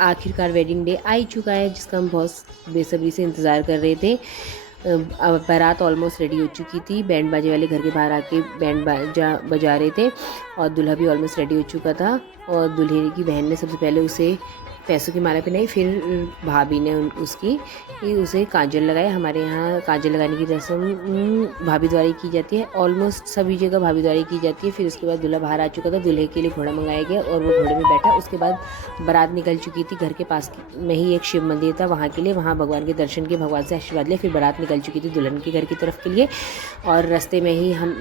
आखिरकार wedding day आ ही चुका है, जिसका हम बहुत बेसब्री से इंतज़ार कर रहे थे। बारात ऑलमोस्ट रेडी हो चुकी थी, बैंड बाजे वाले घर के बाहर आके बैंड बाजा बजा रहे थे और दूल्हा भी ऑलमोस्ट रेडी हो चुका था। और दूल्हे की बहन ने सबसे पहले उसे पैसों की माला पहनाई, फिर भाभी ने उसकी उसे काजल लगाए। हमारे यहाँ काजल लगाने की रस्म भाभी द्वारा की जाती है, ऑलमोस्ट सभी जगह भाभी द्वारा की जाती है। फिर उसके बाद दूल्हा बाहर आ चुका था, दूल्हे के लिए घोड़ा मंगाया गया और वो घोड़े में बैठा। उसके बाद बारात निकल चुकी थी, घर के पास में ही एक शिव मंदिर था वहाँ के लिए, वहाँ भगवान के दर्शन किए, भगवान से आशीर्वाद लिया। फिर बारात निकल चुकी थी दुल्हन के घर की तरफ के लिए और रास्ते में ही हम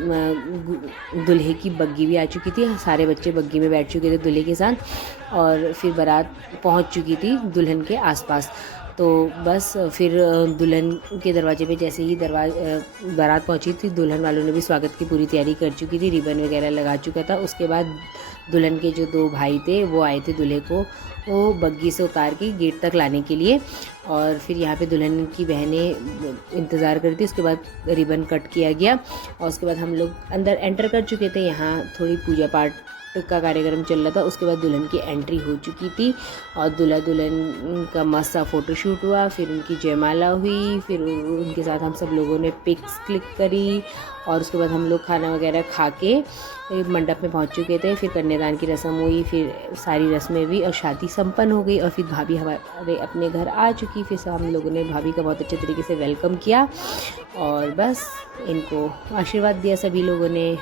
दूल्हे की बग्गी भी आ चुकी थी, सारे बच्चे बग्गी में बैठ चुके थे दूल्हे के साथ और फिर बारात पहुंच चुकी थी दुल्हन के आसपास। तो बस फिर दुल्हन के दरवाजे पे जैसे ही बारात पहुंची थी, दुल्हन वालों ने भी स्वागत की पूरी तैयारी कर चुकी थी, रिबन वगैरह लगा चुका था। उसके बाद दुल्हन के जो 2 भाई थे वो आए थे दूल्हे को वो बग्गी से उतार के गेट तक लाने के लिए और फिर यहाँ पे दुल्हन की बहनें इंतज़ार कर रही थी। उसके बाद रिबन कट किया गया और उसके बाद हम लोग अंदर एंटर कर चुके थे। यहाँ थोड़ी पूजा पाठ का कार्यक्रम चल रहा था। उसके बाद दुल्हन की एंट्री हो चुकी थी और दूल्हा दुल्हन का मस्त सा फ़ोटोशूट हुआ, फिर उनकी जयमाला हुई, फिर उनके साथ हम सब लोगों ने पिक्स क्लिक करी और उसके बाद हम लोग खाना वगैरह खा के मंडप में पहुंच चुके थे। फिर कन्यादान की रस्म हुई, फिर सारी रस्में हुई और शादी संपन्न हो गई और फिर भाभी हमारे अपने घर आ चुकी। फिर सब हम लोगों ने भाभी का बहुत अच्छे तरीके से वेलकम किया और बस इनको आशीर्वाद दिया सभी लोगों ने।